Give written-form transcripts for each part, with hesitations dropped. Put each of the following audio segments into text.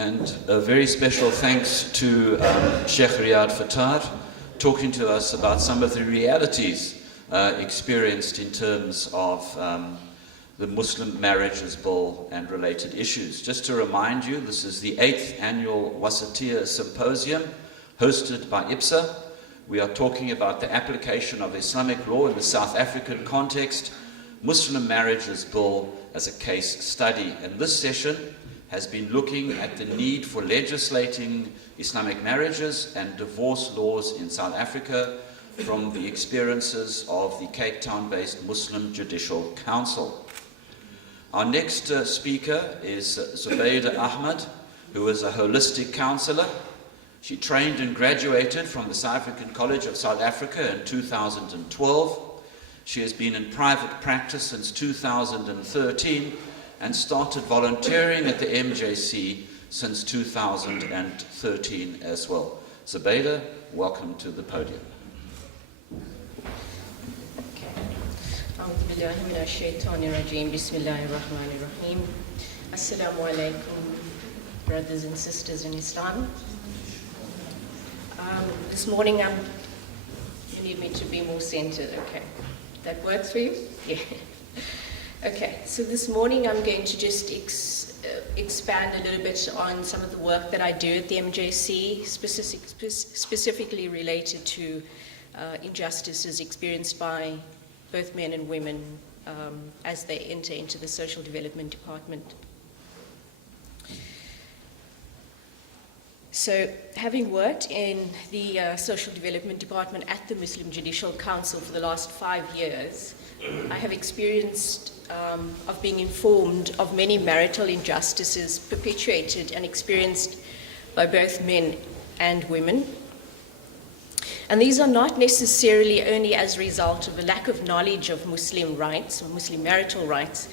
And a very special thanks to Sheikh Riyad Fattar, talking to us about some of the realities experienced in terms of the Muslim Marriages Bill and related issues. Just to remind you, this is the 8th Annual Wasatiyyah Symposium hosted by IPSA. We are talking about the application of Islamic law in the South African context, Muslim Marriages Bill as a case study. And this session has been looking at the need for legislating Islamic marriages and divorce laws in South Africa from the experiences of the Cape Town-based Muslim Judicial Council. Our next speaker is Z Ahmed, who is a holistic counselor. She trained and graduated from the South African College of South Africa in 2012. She has been in private practice since 2013 and started volunteering at the MJC since 2013 as well. Zubaydah, welcome to the podium. Assalamu alaikum, brothers and sisters in Islam. This morning, you need me to be more centered, okay? That works for you? Yeah. Okay, so this morning I'm going to just expand a little bit on some of the work that I do at the MJC, specifically related to injustices experienced by both men and women as they enter into the social development department. So, having worked in the social development department at the Muslim Judicial Council for the last 5 years, I have experienced of being informed of many marital injustices perpetuated and experienced by both men and women. And these are not necessarily only as a result of a lack of knowledge of Muslim rights or Muslim marital rights,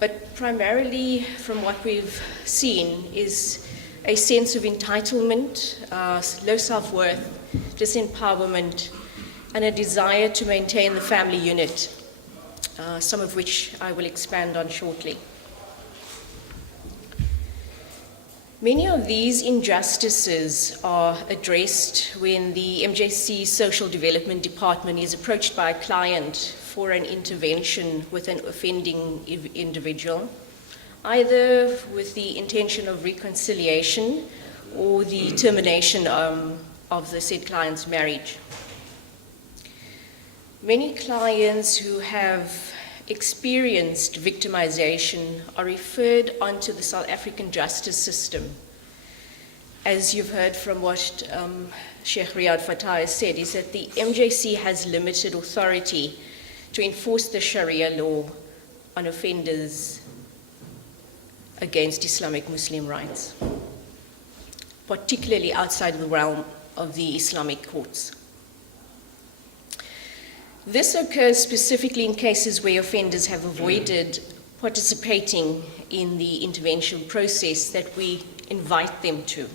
but primarily from what we've seen is a sense of entitlement, low self-worth, disempowerment, and a desire to maintain the family unit, some of which I will expand on shortly. Many of these injustices are addressed when the MJC Social Development Department is approached by a client for an intervention with an offending individual, either with the intention of reconciliation or the termination of the said client's marriage. Many clients who have experienced victimization are referred onto the South African justice system. As you've heard from what Sheikh Riyad Fattar has said, is that the MJC has limited authority to enforce the Sharia law on offenders against Islamic Muslim rights, particularly outside the realm of the Islamic courts. This occurs specifically in cases where offenders have avoided participating in the intervention process that we invite them to,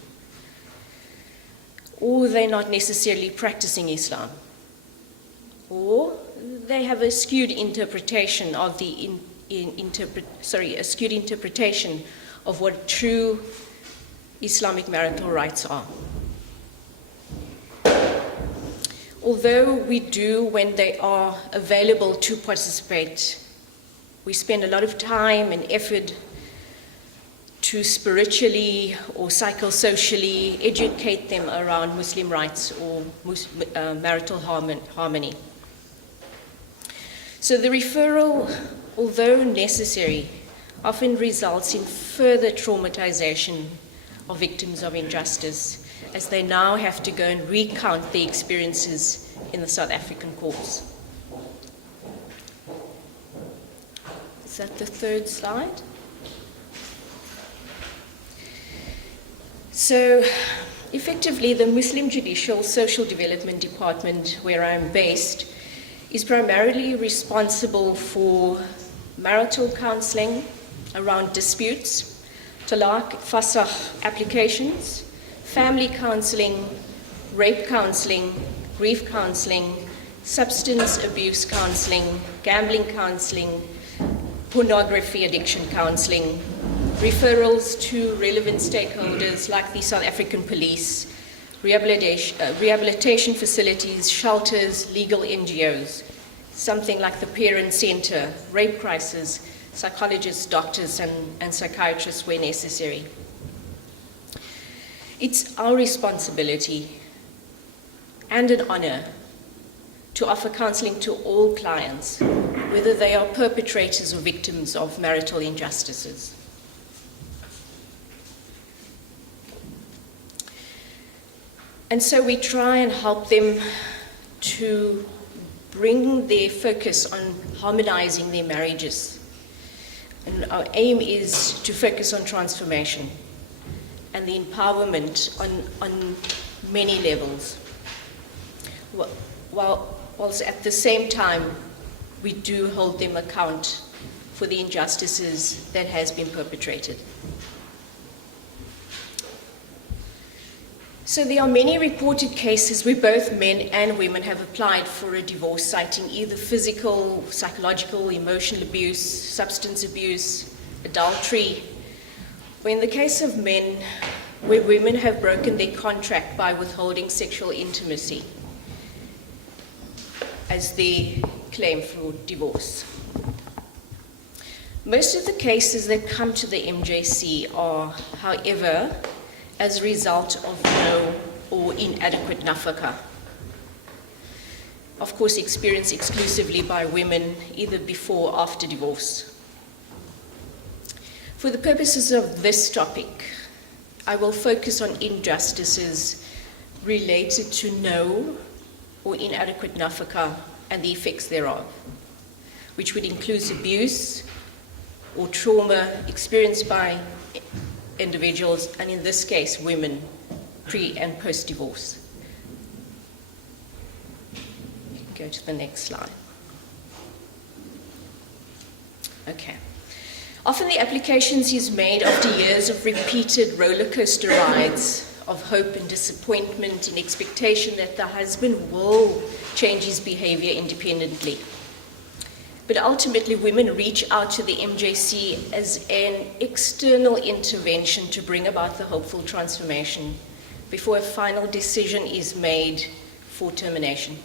or they're not necessarily practicing Islam, or they have a skewed interpretation of the a skewed interpretation of what true Islamic marital rights are. Although we do, when they are available to participate, we spend a lot of time and effort to spiritually or psychosocially educate them around Muslim rights or marital harmony. So the referral, although necessary, often results in further traumatization of victims of injustice, as they now have to go and recount their experiences in the South African courts. Is that the third slide? So, effectively, the Muslim Judicial Social Development Department, where I'm based, is primarily responsible for marital counseling around disputes, talaq, fasakh applications, family counseling, rape counseling, grief counseling, substance abuse counseling, gambling counseling, pornography addiction counseling, referrals to relevant stakeholders like the South African Police, rehabilitation facilities, shelters, legal NGOs, something like the Parent Center, rape crisis, psychologists, doctors, and psychiatrists where necessary. It's our responsibility and an honor to offer counseling to all clients, whether they are perpetrators or victims of marital injustices. And so we try and help them to bring their focus on harmonizing their marriages. And our aim is to focus on transformation and the empowerment on many levels. Whilst at the same time, we do hold them account for the injustices that has been perpetrated. So there are many reported cases where both men and women have applied for a divorce, citing either physical, psychological, emotional abuse, substance abuse, adultery. Or in the case of men, where women have broken their contract by withholding sexual intimacy as their claim for divorce. Most of the cases that come to the MJC are, however, as a result of no or inadequate nafaka. Of course, experienced exclusively by women, either before or after divorce. For the purposes of this topic, I will focus on injustices related to no or inadequate nafaka and the effects thereof, which would include abuse or trauma experienced by individuals, and in this case, women, pre and post-divorce. Go to the next slide. Okay. Often the applications is made after years of repeated roller coaster rides of hope and disappointment in expectation that the husband will change his behavior independently. But ultimately, women reach out to the MJC as an external intervention to bring about the hopeful transformation before a final decision is made for termination.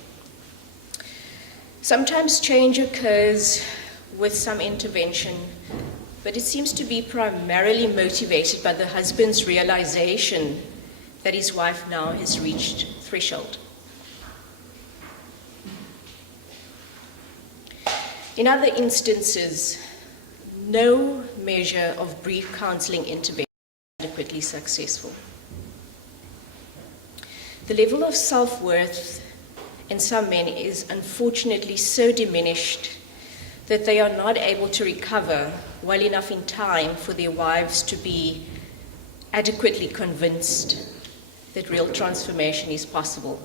Sometimes change occurs with some intervention, but it seems to be primarily motivated by the husband's realization that his wife now has reached threshold. In other instances, no measure of brief counseling intervention is adequately successful. The level of self-worth in some men is unfortunately so diminished that they are not able to recover well enough in time for their wives to be adequately convinced that real transformation is possible.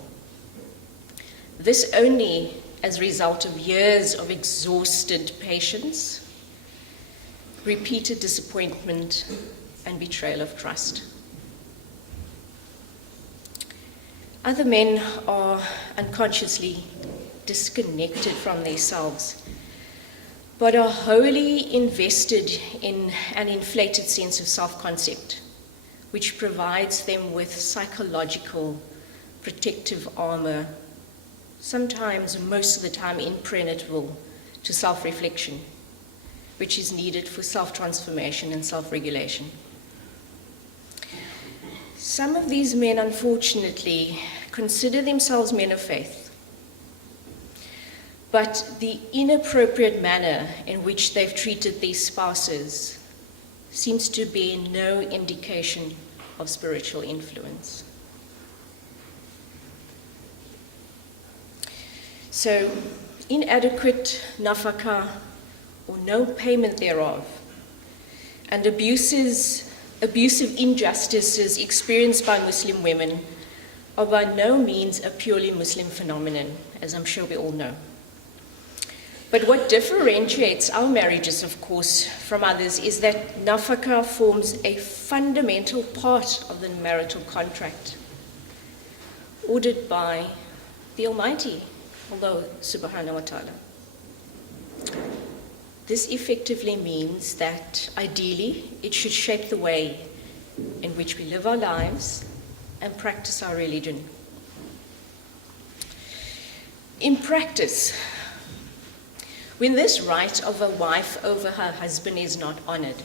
This only as a result of years of exhausted patience, repeated disappointment, and betrayal of trust. Other men are unconsciously disconnected from themselves, but are wholly invested in an inflated sense of self-concept, which provides them with psychological protective armor, sometimes, most of the time, impenetrable to self-reflection, which is needed for self-transformation and self-regulation. Some of these men, unfortunately, consider themselves men of faith, but the inappropriate manner in which they've treated their spouses seems to bear no indication of spiritual influence. So, inadequate nafaka or no payment thereof, and abusive injustices experienced by Muslim women are by no means a purely Muslim phenomenon, as I'm sure we all know. But what differentiates our marriages, of course, from others is that nafaka forms a fundamental part of the marital contract, ordered by the Almighty, although subhanahu wa ta'ala. This effectively means that ideally it should shape the way in which we live our lives and practice our religion. In practice, when this right of a wife over her husband is not honored,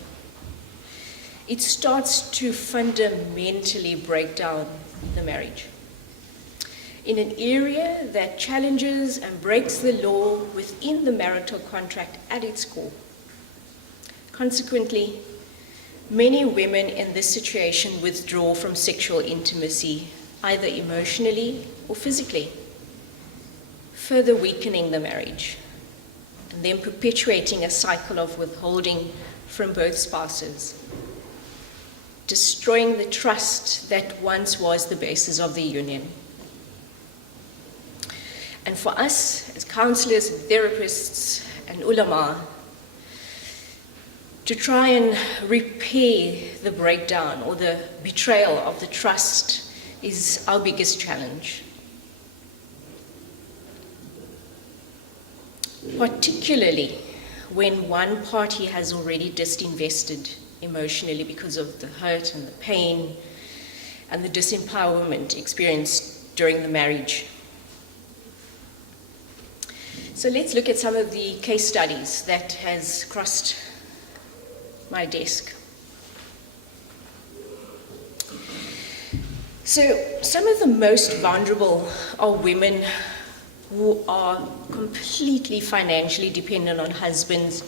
it starts to fundamentally break down the marriage. In an area that challenges and breaks the law within the marital contract at its core. Consequently, many women in this situation withdraw from sexual intimacy, either emotionally or physically, further weakening the marriage, and then perpetuating a cycle of withholding from both spouses, destroying the trust that once was the basis of the union. And for us, as counselors, therapists, and ulama, to try and repair the breakdown or the betrayal of the trust is our biggest challenge. Particularly when one party has already disinvested emotionally because of the hurt and the pain and the disempowerment experienced during the marriage. So let's look at some of the case studies that has crossed my desk. So some of the most vulnerable are women who are completely financially dependent on husbands,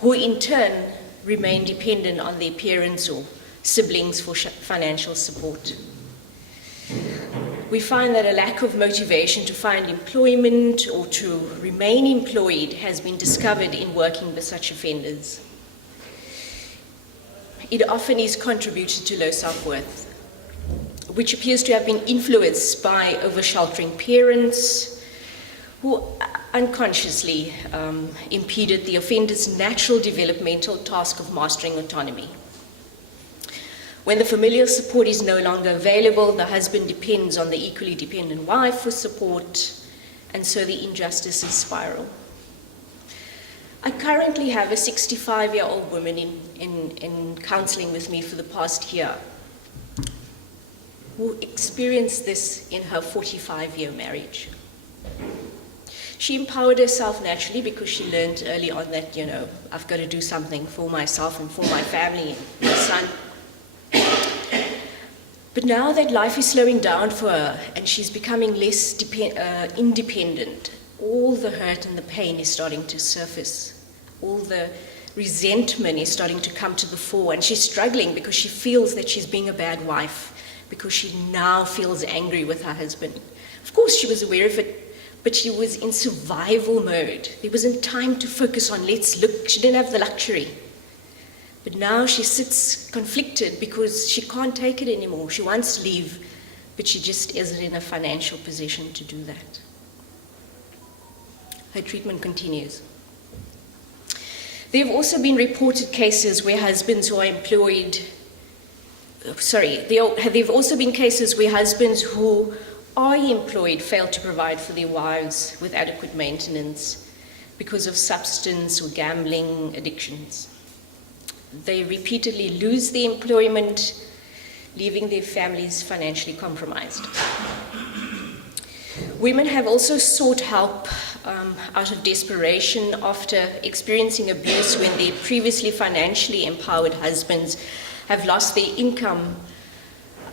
who in turn remain dependent on their parents or siblings for financial support. We find that a lack of motivation to find employment or to remain employed has been discovered in working with such offenders. It often is contributed to low self-worth, which appears to have been influenced by over-sheltering parents who unconsciously impeded the offender's natural developmental task of mastering autonomy. When the familial support is no longer available, the husband depends on the equally dependent wife for support, and so the injustices spiral. I currently have a 65-year-old woman in counseling with me for the past year who experienced this in her 45-year marriage. She empowered herself naturally because she learned early on that, I've got to do something for myself and for my family and my son. But now that life is slowing down for her and she's becoming less independent, all the hurt and the pain is starting to surface. All the resentment is starting to come to the fore, and she's struggling because she feels that she's being a bad wife, because she now feels angry with her husband. Of course, she was aware of it, but she was in survival mode. There wasn't time to focus on let's look. She didn't have the luxury. But now she sits conflicted because she can't take it anymore. She wants to leave, but she just isn't in a financial position to do that. Her treatment continues. There have also been reported cases where husbands who are employed, there have also been cases where husbands who are employed fail to provide for their wives with adequate maintenance because of substance or gambling addictions. They repeatedly lose their employment, leaving their families financially compromised. Women have also sought help out of desperation after experiencing abuse when their previously financially empowered husbands have lost their income,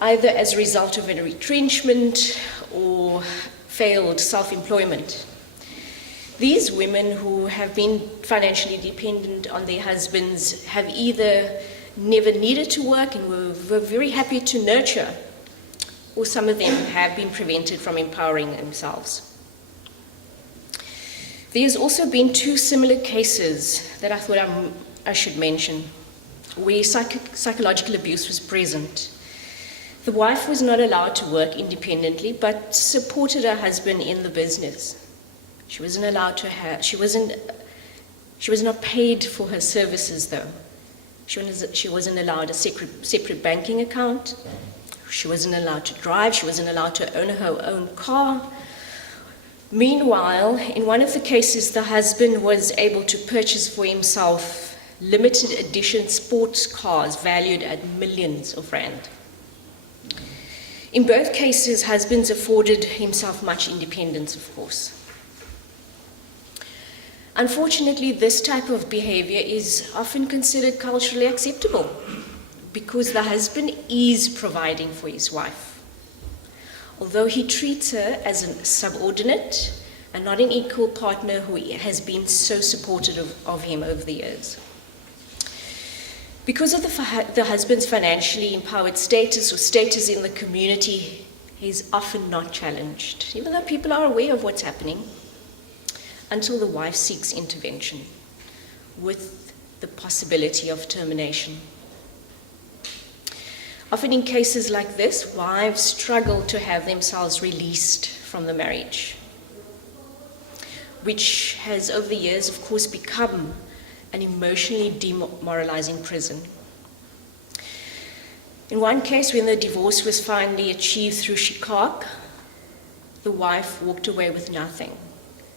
either as a result of a retrenchment or failed self-employment. These women who have been financially dependent on their husbands have either never needed to work and were very happy to nurture, or some of them have been prevented from empowering themselves. There's also been two similar cases that I thought I should mention, where psychological abuse was present. The wife was not allowed to work independently, but supported her husband in the business. She wasn't allowed to have, she was not paid for her services though. She wasn't allowed a separate banking account. She wasn't allowed to drive. She wasn't allowed to own her own car. Meanwhile, in one of the cases, the husband was able to purchase for himself limited edition sports cars valued at millions of rand. In both cases, husbands afforded himself much independence, of course. Unfortunately, this type of behavior is often considered culturally acceptable because the husband is providing for his wife, although he treats her as a subordinate and not an equal partner who has been so supportive of him over the years. Because of the husband's financially empowered status or status in the community, he's often not challenged, even though people are aware of what's happening, until the wife seeks intervention with the possibility of termination. Often in cases like this, wives struggle to have themselves released from the marriage, which has over the years, of course, become an emotionally demoralizing prison. In one case, when the divorce was finally achieved through shikak, the wife walked away with nothing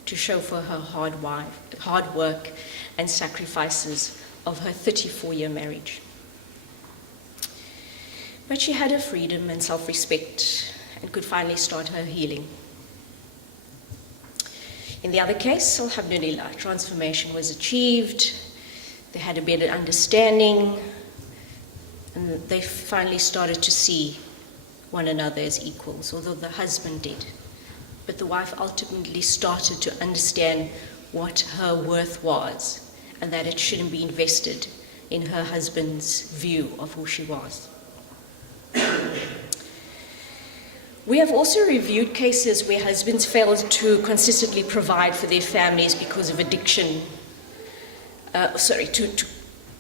to show for her hard work and sacrifices of her 34-year marriage. But she had her freedom and self-respect and could finally start her healing. In the other case, alhamdulillah, transformation was achieved. They had a better understanding, and they finally started to see one another as equals, although the husband did. But the wife ultimately started to understand what her worth was, and that it shouldn't be invested in her husband's view of who she was. We have also reviewed cases where husbands failed to consistently provide for their families because of addiction,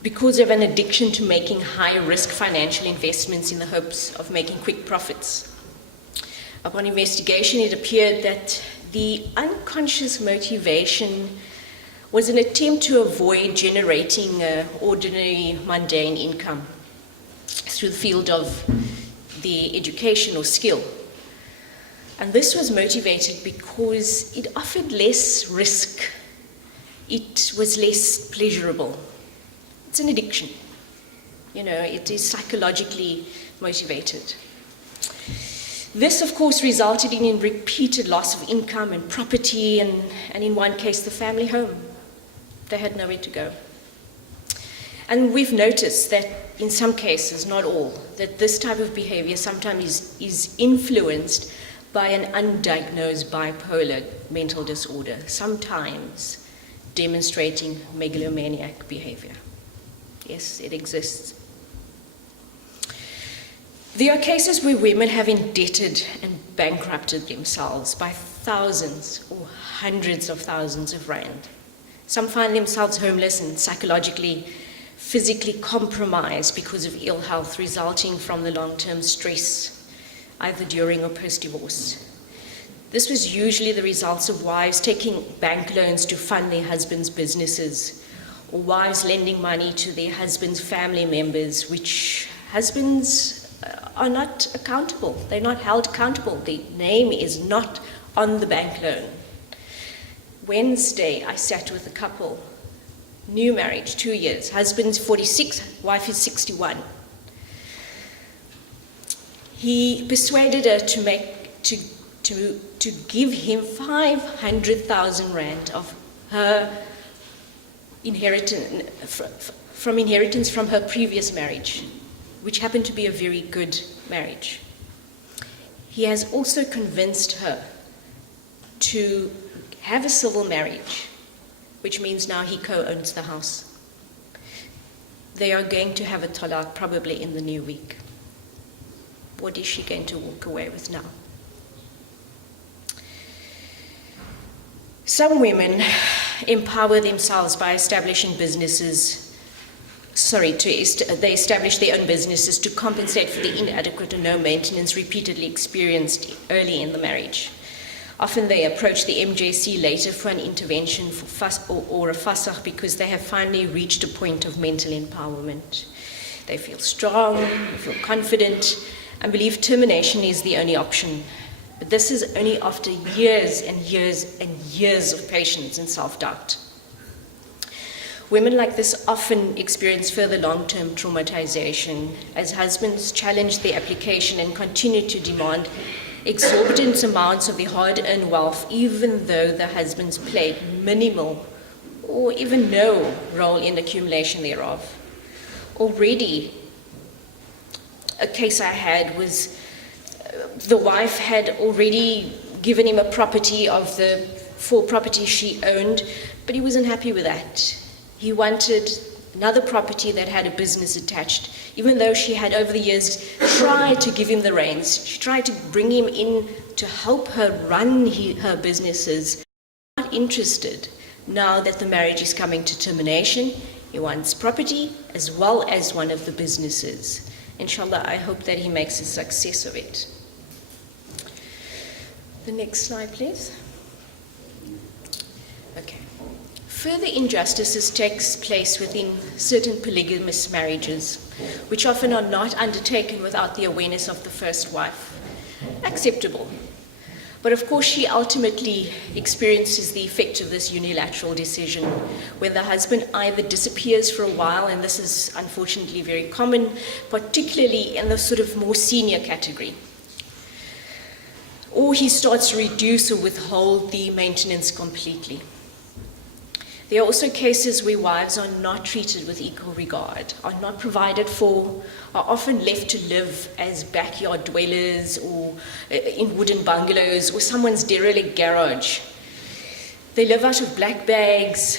because of an addiction to making high-risk financial investments in the hopes of making quick profits. Upon investigation, it appeared that the unconscious motivation was an attempt to avoid generating ordinary, mundane income through the field of the education or skill. And this was motivated because it offered less risk. It was less pleasurable. It's an addiction. You know, it is psychologically motivated. This, of course, resulted in repeated loss of income and property, and in one case, the family home. They had nowhere to go. And we've noticed that in some cases, not all, that this type of behavior sometimes is influenced by an undiagnosed bipolar mental disorder, sometimes demonstrating megalomaniac behavior. Yes, it exists. There are cases where women have indebted and bankrupted themselves by thousands or hundreds of thousands of rand. Some find themselves homeless and psychologically, physically compromised because of ill health resulting from the long-term stress, either during or post-divorce. This was usually the results of wives taking bank loans to fund their husbands' businesses, or wives lending money to their husbands' family members, which husbands are not accountable. They're not held accountable. Their name is not on the bank loan. Wednesday, I sat with a couple, new marriage, 2 years. Husband's 46, wife is 61. He persuaded her to give him 500,000 rand of her inheritance from her previous marriage, which happened to be a very good marriage. He has also convinced her to have a civil marriage, which means now he co-owns the house. They are going to have a talaq probably in the new week. What is she going to walk away with now? Some women empower themselves by establishing businesses. They establish their own businesses to compensate for the inadequate or no maintenance repeatedly experienced early in the marriage. Often they approach the MJC later for an intervention or a fasakh because they have finally reached a point of mental empowerment. They feel strong, they feel confident, and believe termination is the only option. But this is only after years and years and years of patience and self-doubt. Women like this often experience further long-term traumatization as husbands challenge their application and continue to demand exorbitant amounts of their hard-earned wealth, even though the husbands played minimal or even no role in accumulation thereof. Already, a case I had was the wife had already given him a property of the 4 properties she owned, but he wasn't happy with that. He wanted another property that had a business attached, even though she had over the years tried to give him the reins. She tried to bring him in to help her run her businesses. Not interested. Now that the marriage is coming to termination, he wants property as well as one of the businesses. Inshallah, I hope that he makes a success of it. The next slide, please. Okay. Further injustices takes place within certain polygamous marriages, which often are not undertaken without the awareness of the first wife. Acceptable. But of course, she ultimately experiences the effect of this unilateral decision when the husband either disappears for a while, and this is unfortunately very common, particularly in the sort of more senior category, or he starts to reduce or withhold the maintenance completely. There are also cases where wives are not treated with equal regard, are not provided for, are often left to live as backyard dwellers or in wooden bungalows or someone's derelict garage. They live out of black bags,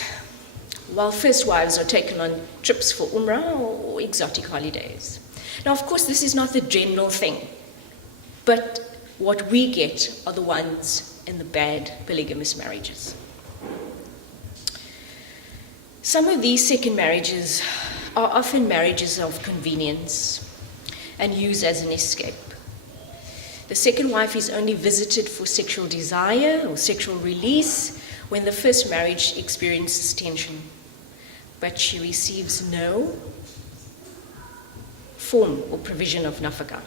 while first wives are taken on trips for Umrah or exotic holidays. Now, of course, this is not the general thing, but what we get are the ones in the bad polygamous marriages. Some of these second marriages are often marriages of convenience and used as an escape. The second wife is only visited for sexual desire or sexual release when the first marriage experiences tension, but she receives no form or provision of nafaqah.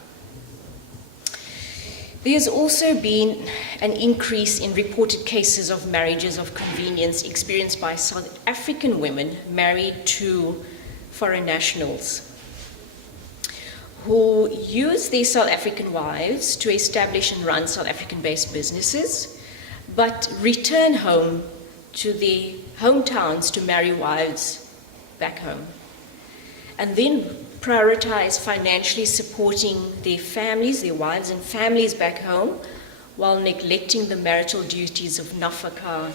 There's also been an increase in reported cases of marriages of convenience experienced by South African women married to foreign nationals who use their South African wives to establish and run South African-based businesses, but return home to their hometowns to marry wives back home, and then prioritize financially supporting their families, their wives and families back home, while neglecting the marital duties of nafaqah,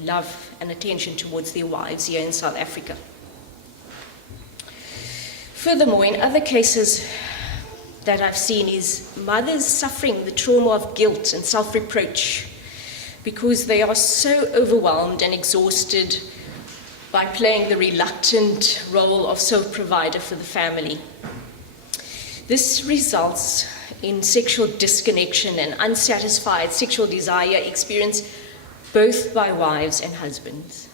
love and attention towards their wives here in South Africa. Furthermore, in other cases that I've seen is mothers suffering the trauma of guilt and self-reproach because they are so overwhelmed and exhausted by playing the reluctant role of sole provider for the family. This results in sexual disconnection and unsatisfied sexual desire experienced both by wives and husbands.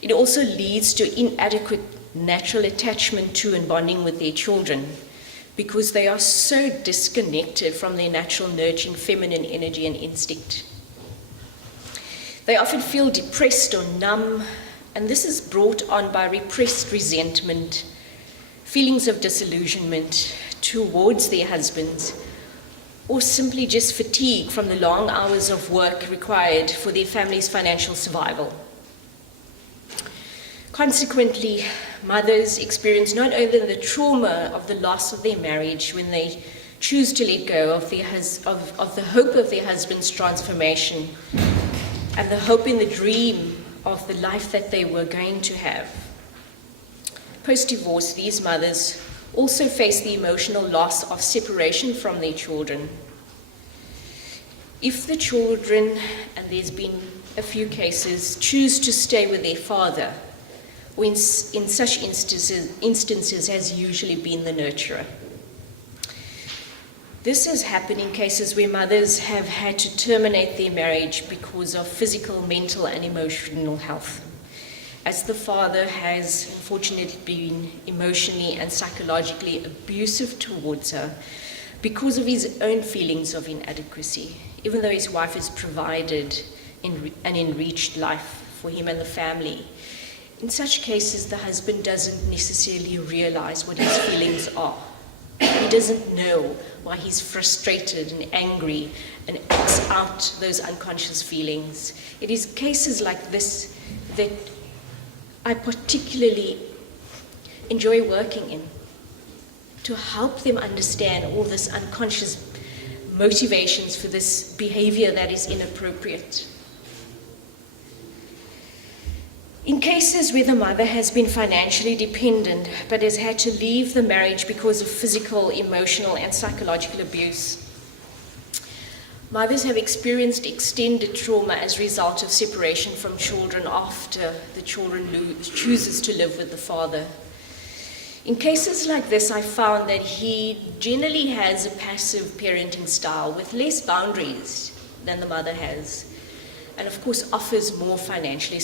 It also leads to inadequate natural attachment to and bonding with their children because they are so disconnected from their natural nurturing feminine energy and instinct. They often feel depressed or numb, and this is brought on by repressed resentment, feelings of disillusionment towards their husbands, or simply just fatigue from the long hours of work required for their family's financial survival. Consequently, mothers experience not only the trauma of the loss of their marriage when they choose to let go of the hope of their husband's transformation and the hope in the dream of the life that they were going to have. Post-divorce, these mothers also face the emotional loss of separation from their children. If the children, and there's been a few cases, choose to stay with their father, who in such instances has usually been the nurturer. This has happened in cases where mothers have had to terminate their marriage because of physical, mental, and emotional health, as the father has unfortunately been emotionally and psychologically abusive towards her because of his own feelings of inadequacy. even though his wife has provided an enriched life for him and the family. In such cases, the husband doesn't necessarily realize what his feelings are. He doesn't know why he's frustrated and angry and acts out those unconscious feelings. It is cases like this that I particularly enjoy working in, to help them understand all this unconscious motivations for this behavior that is inappropriate. In cases where the mother has been financially dependent but has had to leave the marriage because of physical, emotional, and psychological abuse, mothers have experienced extended trauma as a result of separation from children after the children chooses to live with the father. In cases like this, I found that he generally has a passive parenting style with less boundaries than the mother has, and of course offers a more financially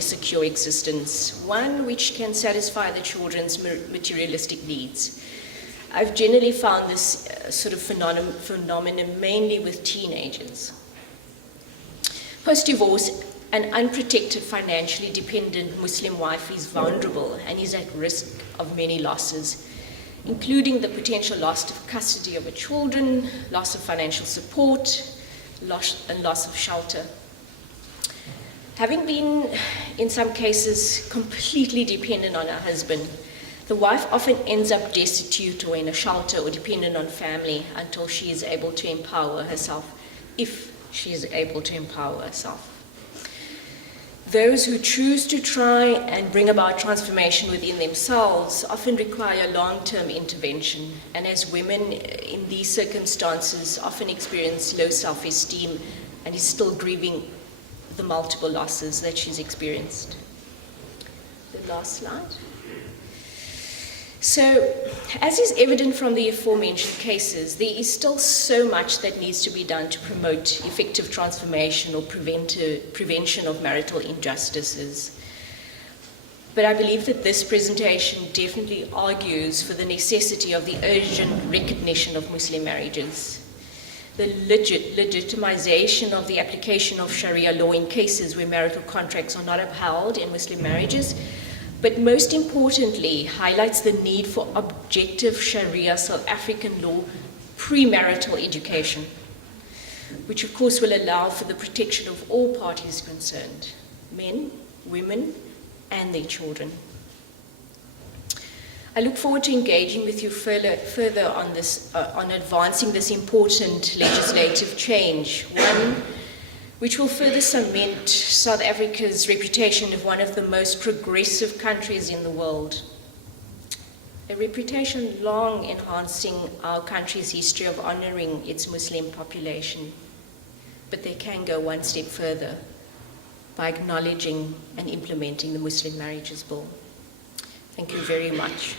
secure existence, one which can satisfy the children's materialistic needs. I've generally found this sort of phenomenon mainly with teenagers. Post-divorce, an unprotected, financially dependent Muslim wife is vulnerable and is at risk of many losses, including the potential loss of custody of her children, loss of financial support, and loss of shelter. Having been, in some cases, completely dependent on her husband, the wife often ends up destitute or in a shelter or dependent on family until she is able to empower herself, if she is able to empower herself. Those who choose to try and bring about transformation within themselves often require long-term intervention, and as women in these circumstances often experience low self-esteem and is still grieving the multiple losses that she's experienced. The last slide. So, as is evident from the aforementioned cases, there is still so much that needs to be done to promote effective transformation or prevention of marital injustices. But I believe that this presentation definitely argues for the necessity of the urgent recognition of Muslim marriages, the legitimization of the application of Sharia law in cases where marital contracts are not upheld in Muslim marriages, but most importantly, highlights the need for objective Sharia South African law premarital education, which of course will allow for the protection of all parties concerned, men, women, and their children. I look forward to engaging with you further on this, on advancing this important legislative change, one which will further cement South Africa's reputation as one of the most progressive countries in the world. A reputation long enhancing our country's history of honoring its Muslim population. But they can go one step further by acknowledging and implementing the Muslim Marriages Bill. Thank you very much.